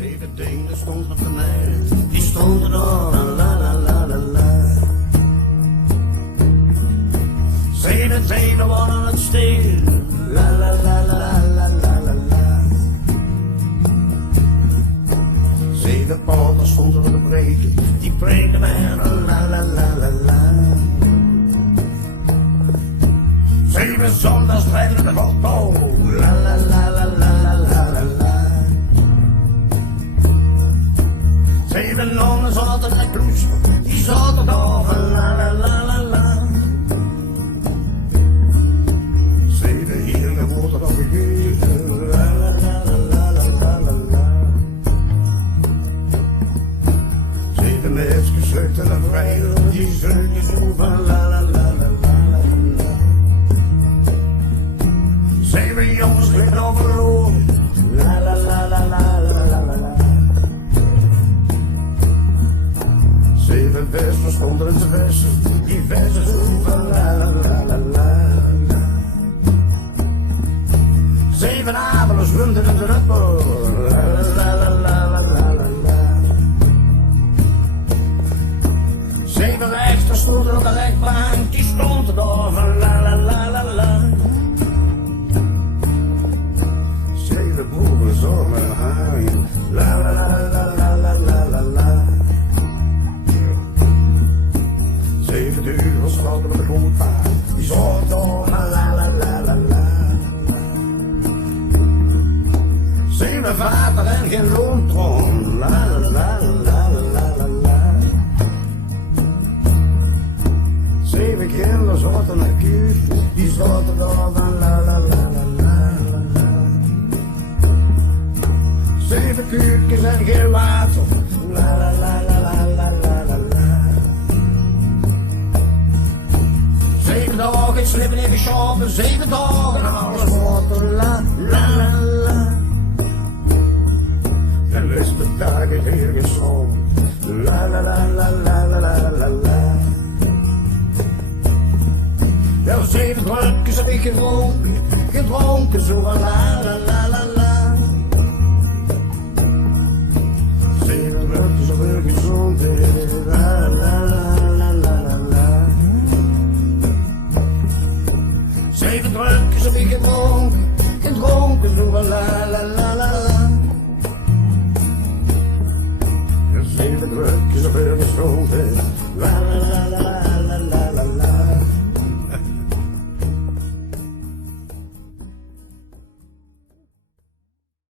Zeven dingen stonden op de mij, die stonden door, la la la la la. Zeven tenen worden het stil, la la la la la la la la. Zeven poten stonden op de preken, die preken mij, la la la la la. Zeven zondags rijden de foto, la la la la la la la la la. Zeven nonnen zaten in de kloes, die zaten over, la la la la la. Zeven heerlijke woorden van begeven, la la la la la la la la. Zeven meisjes sleuteln en vrijden, die zeugjes over, la la la la la la la. Zeven jongens liggen overloor, la la la la la la la la. Zeven versen stonden in te versen, die versen zoeken, la la la la la. Zeven avonds rundden in de ruppel, la la la la la la la la. Zeven rechters stonden op de rechtbank, die stonden over, la la la la la. Zeven boeren zongen haaien, la la la la la la la la la. Zeven deuren schoten met de grootpaard, die zongen door, la la la la la la. Zeven vader en geen loontron, la la la la la la la. Zeven kinderen zochten naar kuur, die schoten door, la la la la la la. Zeven kuurtjes en geen water, la la la la la la la la la. Zeven dagen slippen even shoppen, zeven dagen en alles water, la la la la. En wist dagen hier gesloten, la la la la la la la la la. Ja, zeven drukjes heb ik gedronken zo la